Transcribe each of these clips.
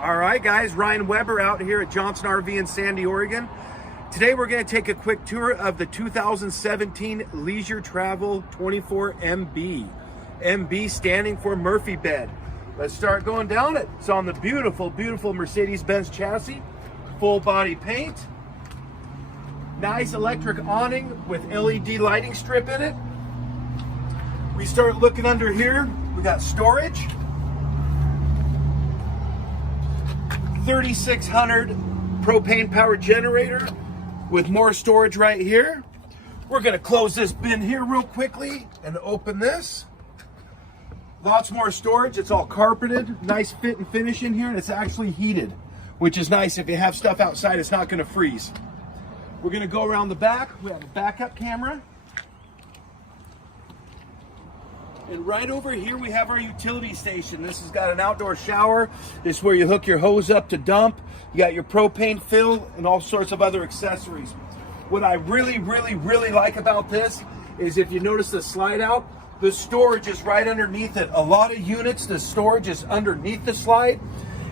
All right, guys, Ryan Weber out here at Johnson RV in Sandy, Oregon. Today we're going to take a quick tour of the 2017 Leisure Travel 24MB. MB standing for Murphy bed. Let's start going down it. It's on the beautiful, beautiful Mercedes-Benz chassis, full body paint, nice electric awning with LED lighting strip in it. We start looking under here. We got storage. 3600 propane powered generator with more storage right here. We're going to close this bin here real quickly and open this. Lots more storage. It's all carpeted, nice fit and finish in here, and it's actually heated, which is nice. If you have stuff outside, it's not going to freeze. We're going to go around the back. We have a backup camera. And right over here, we have our utility station. This has got an outdoor shower. This is where you hook your hose up to dump. You got your propane fill and all sorts of other accessories. What I really like about this is if you notice the slide out, the storage is right underneath it. A lot of units, the storage is underneath the slide,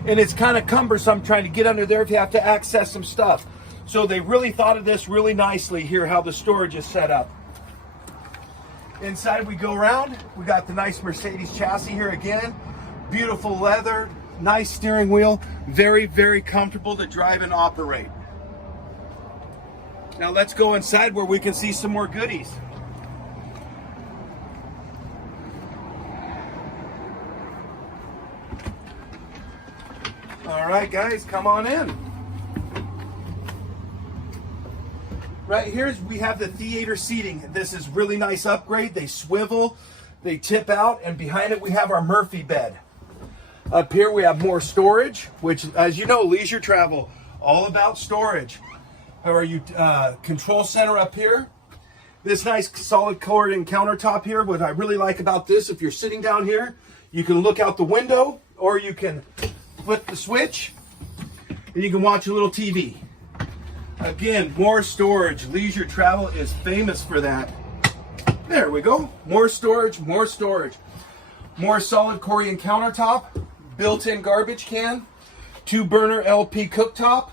and it's kind of cumbersome trying to get under there if you have to access some stuff. So they really thought of this really nicely here, how the storage is set up. Inside we go around, we got the nice Mercedes chassis here again. Beautiful leather, nice steering wheel, very comfortable to drive and operate. Now let's go inside where we can see some more goodies. All right, guys, come on in. Right here we have the theater seating. This is really nice upgrade. They swivel, they tip out, and behind it we have our Murphy bed. Up here we have more storage, which, as you know, leisure travel, all about storage. Our control center up here. This nice solid colored and countertop here. What I really like about this, if you're sitting down here, you can look out the window, or you can flip the switch, and you can watch a little TV. Again, more storage. Leisure travel is famous for that. There we go. More storage, more storage. More solid Corian countertop, built-in garbage can, 2-burner LP cooktop.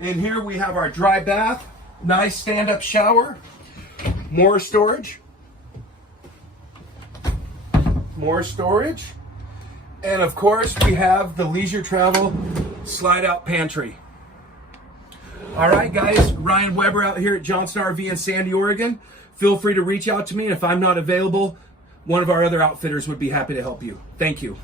And here we have our dry bath, nice stand-up shower, more storage, more storage. And of course, we have the leisure travel slide-out pantry. All right, guys, Ryan Weber out here at Johnson RV in Sandy, Oregon. Feel free to reach out to me. If I'm not available, one of our other outfitters would be happy to help you. Thank you.